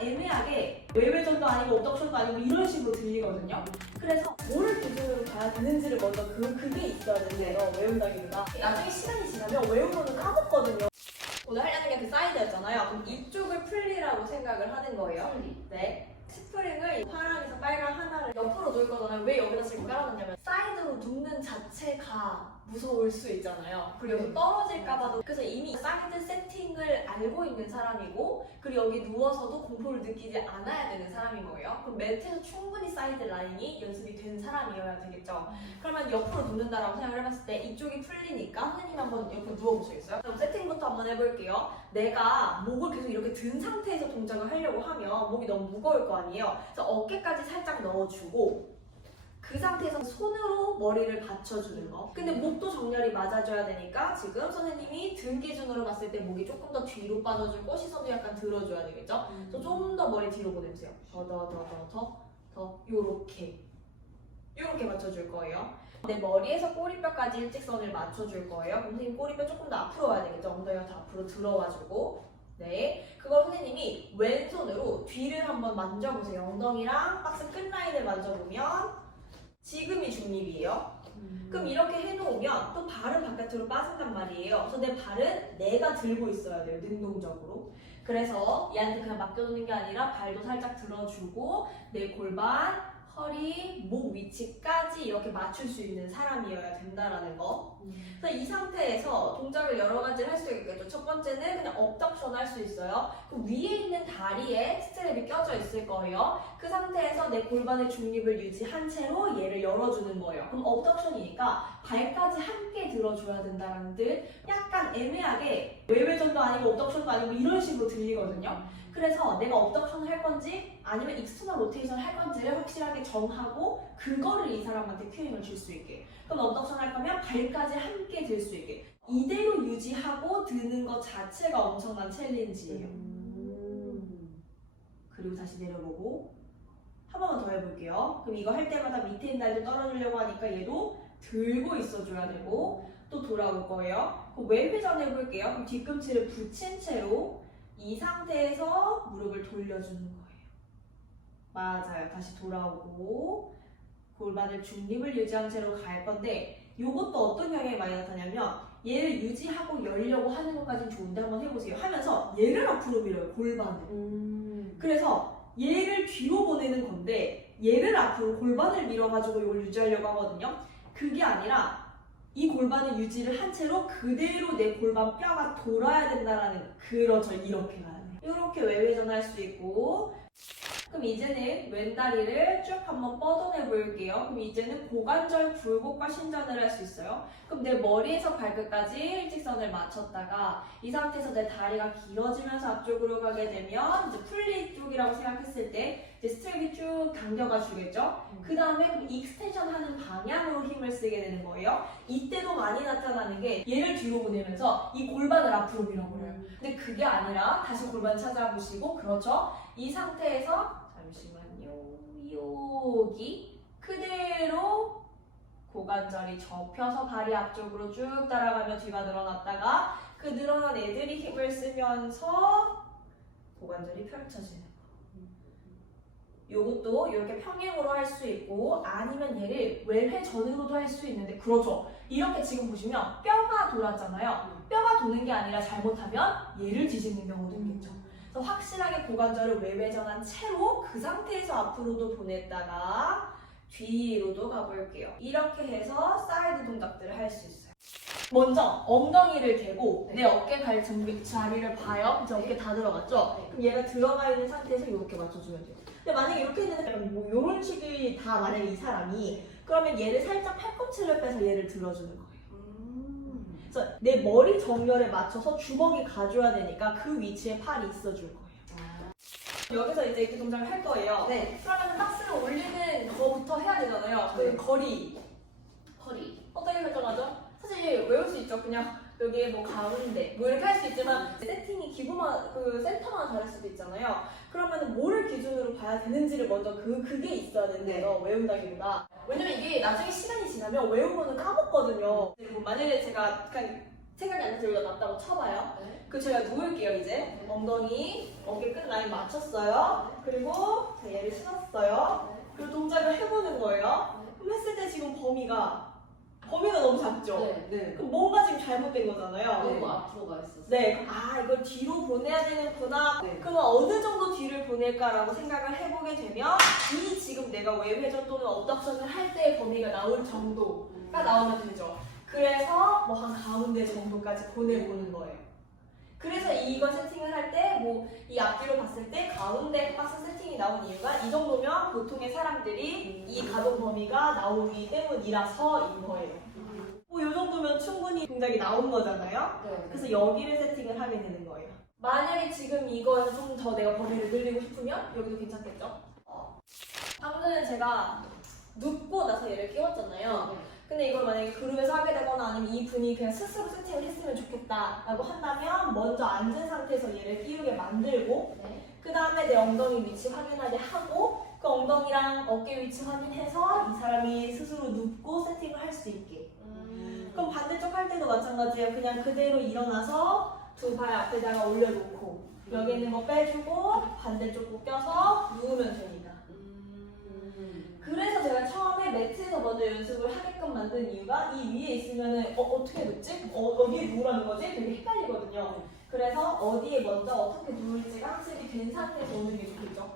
약간 애매하게 외회전도 아니고 옵덕션도 아니고 이런 식으로 들리거든요. 그래서 뭐를 기준으로 봐야 되는지를 먼저 그게 있어야 되는데요. 외운다기보다 나중에 시간이 지나면 외우고는 까먹거든요. 오늘 하려는 게 그 사이드였잖아요. 그럼 이쪽을 풀리라고 생각을 하는 거예요. 네. 스프링을 파랑에서 빨강 하나를 옆으로 놓을 거잖아요. 왜 여기다 지금 깔아놨냐면 사이드로 눕는 자체가 무서울 수 있잖아요. 그리고 여기 떨어질까봐도. 그래서 이미 사이드 세팅을 알고 있는 사람이고, 그리고 여기 누워서도 공포를 느끼지 않아야 되는 사람인 거예요. 그럼 매트에서 충분히 사이드 라인이 연습이 된 사람이어야 되겠죠. 그러면 옆으로 눕는다라고 생각을 해봤을 때 이쪽이 풀리니까 선생님 한번 옆으로 누워보시겠어요? 그럼 세팅부터 한번 해볼게요. 내가 목을 계속 이렇게 든 상태에서 동작을 하려고 하면 목이 너무 무거울 거 아니에요. 그래서 어깨까지 살짝 넣어주고 그 상태에서 손으로 머리를 받쳐주는 거. 근데 목도 정렬이 맞아줘야 되니까 지금 선생님이 등 기준으로 봤을 때 목이 조금 더 뒤로 빠져주고 시선도 약간 들어줘야 되겠죠? 그래서 좀 더 머리 뒤로 보내주세요. 더 요렇게 맞춰줄 거예요. 내 머리에서 꼬리뼈까지 일직선을 맞춰줄 거예요. 그럼 선생님 꼬리뼈 조금 더 앞으로 와야 되겠죠? 엉덩이가 더 앞으로 들어와주고, 네, 그걸 선생님이 왼손으로 뒤를 한번 만져보세요. 엉덩이랑 박스 끝라인을 만져보면 지금이 중립이에요. 그럼 이렇게 해놓으면 또 발은 바깥으로 빠진단 말이에요. 그래서 내 발은 내가 들고 있어야 돼요, 능동적으로. 그래서 얘한테 그냥 맡겨두는 게 아니라 발도 살짝 들어주고 내 골반, 허리, 목 위치까지 이렇게 맞출 수 있는 사람이어야 된다라는 거. 그래서 이 상태에서 동작을 여러 가지를 할 수 있겠죠. 첫 번째는 그냥 업덕션 할 수 있어요. 그 위에 있는 다리에 스트랩이 껴져 있을 거예요. 그 상태에서 내 골반의 중립을 유지한 채로 얘를 열어주는 거예요. 그럼 업덕션이니까 발까지 함께 들어줘야 된다는 듯 약간 애매하게 외회전도 아니고 업덕션도 아니고 이런 식으로 들리거든요. 그래서 내가 업덕션을 할 건지 아니면 익스터널 로테이션을 할 건지를 확실하게 정하고 그거를 이 사람한테 큐잉을 줄 수 있게. 그럼 업덕션 할 거면 발까지 함께 들 수 있게. 이대로 유지하고 드는 것 자체가 엄청난 챌린지예요. 그리고 다시 내려보고 한 번만 더 해볼게요. 그럼 이거 할 때마다 밑에 있는 날도 떨어지려고 하니까 얘도 들고 있어줘야 되고 또 돌아올 거예요. 그럼 외회전 해볼게요. 그럼 뒤꿈치를 붙인 채로 이 상태에서 무릎을 돌려주는 거예요. 맞아요. 다시 돌아오고 골반을 중립을 유지한 채로 갈 건데 이것도 어떤 경향이 많이 나타나냐면 얘를 유지하고 열려고 하는 것까지는 좋은데 한번 해보세요. 하면서 얘를 앞으로 밀어요. 골반을. 그래서 얘를 뒤로 보내는 건데 얘를 앞으로 골반을 밀어가지고 이걸 유지하려고 하거든요. 그게 아니라 이 골반을 유지를 한 채로 그대로 내 골반 뼈가 돌아야 된다라는, 그렇죠. 이렇게 가야 돼요. 이렇게 외회전 할 수 있고. 그럼 이제는 왼다리를 쭉 한번 뻗어내 볼게요. 그럼 이제는 고관절 굴곡과 신전을 할 수 있어요. 그럼 내 머리에서 발끝까지 일직선을 맞췄다가 이 상태에서 내 다리가 길어지면서 앞쪽으로 가게 되면 이제 풀리 쪽이라고 생각했을 때 이제 스트랩이 쭉 당겨가 주겠죠. 그 다음에 익스텐션 하는 방향으로 힘을 쓰게 되는 거예요. 이때도 많이 나타나는 게 얘를 뒤로 보내면서 이 골반을 앞으로 밀어버려요. 근데 그게 아니라 다시 골반 찾아보시고, 그렇죠. 이 상태에서 잠시만요. 여기 그대로 고관절이 접혀서 발이 앞쪽으로 쭉 따라가며 뒤가 늘어났다가 그 늘어난 애들이 힘을 쓰면서 고관절이 펼쳐지는 거. 요것도 이렇게 평행으로 할 수 있고 아니면 얘를 외회전으로도 할 수 있는데, 그렇죠. 이렇게 지금 보시면 뼈가 돌았잖아요. 뼈가 도는 게 아니라 잘못하면 얘를 뒤집는 경우도 있겠죠. 그래서 확실하게 고관절을 외회전한 채로 그 상태에서 앞으로도 보냈다가 뒤로도 가볼게요. 이렇게 해서 사이드 동작들을 할 수 있어요. 먼저 엉덩이를 대고 내 어깨 갈 자리를 봐요. 이제 어깨 다 들어갔죠? 그럼 얘가 들어가 있는 상태에서 이렇게 맞춰주면 돼요. 근데 만약에 이렇게 했는데 뭐 이런 식이 다 만약에 이 사람이, 그러면 얘를 살짝 팔꿈치를 빼서 얘를 들어주는 거예요. 그래서 내 머리 정렬에 맞춰서 주먹이 가줘야 되니까 그 위치에 팔이 있어줄 거예요. 여기서 이제 이렇게 동작을 할 거예요. 네. 그러면 박스를 올리는 거부터 해야 되잖아요. 그 거리 어떻게 설정하죠? 사실 외울 수 있죠. 그냥 여기에 뭐 가운데 뭐 이렇게 할 수 있지만 세팅이 기구만 그 센터만 다를 수도 있잖아요. 그러면 뭐를 기준으로 봐야 되는지를 먼저 그게 있어야 되는데요. 외운다기보다. 왜냐면 이게 나중에 시간이 지나면 외운 거는 까먹거든요. 그리고 만약에 제가 그냥 생각이 안 나서 여기가 낫다고 쳐봐요. 네. 그 제가 누울게요 이제. 네. 엉덩이 어깨 끝 라인 맞췄어요. 그리고 자, 얘를 신었어요. 그리고 동작을 해보는 거예요. 그럼 했을 때 지금 범위가 너무 작죠? 네. 네. 그럼 뭔가 지금 잘못된 거잖아요. 너무 앞으로 가 있었어요. 네, 이걸 뒤로 보내야 되는구나. 네. 그러면 어느 정도 뒤를 보낼까라고 생각을 해보게 되면 이 지금 내가 외회전 또는 업덕션을 할 때의 범위가 나올 정도가 나오면 되죠. 그래서 뭐 한 가운데 정도까지 보내보는 거예요. 그래서 이거 세팅을 할 때 뭐 이 앞뒤로 봤을 때 가운데 박스 세팅이 나온 이유가 이 정도면 보통의 사람들이 이 가동 범위가 나오기 때문이라서인 거예요. 뭐 이 정도면 충분히 동작이 나온 거잖아요. 네. 그래서 여기를 세팅을 하게 되는 거예요. 만약에 지금 이거에서 좀 더 내가 범위를 늘리고 싶으면 여기도 괜찮겠죠? 방금 전에 제가 눕고 나서 얘를 끼웠잖아요. 근데 이걸 만약에 그룹에서 하게 되거나 아니면 이 분이 그냥 스스로 세팅을 했으면 좋겠다라고 한다면 먼저 앉은 상태에서 얘를 끼우게 만들고 네. 그 다음에 내 엉덩이 위치 확인하게 하고 그 엉덩이랑 어깨 위치 확인해서 이 사람이 스스로 눕고 세팅을 할 수 있게. 그럼 반대쪽 할 때도 마찬가지예요. 그냥 그대로 일어나서 두 발 앞에다가 올려놓고 여기 있는 거 빼주고 반대쪽 꼭 껴서 누우면 됩니다. 그래서 제가 처음에 매트에서 먼저 연습을 하게끔 만든 이유가 이 위에 있으면은 어떻게 눕지? 어디에 누우라는 거지? 되게 헷갈리거든요. 그래서 어디에 먼저 어떻게 누울지가 확실히 된 상태에서 오는 게 좋겠죠.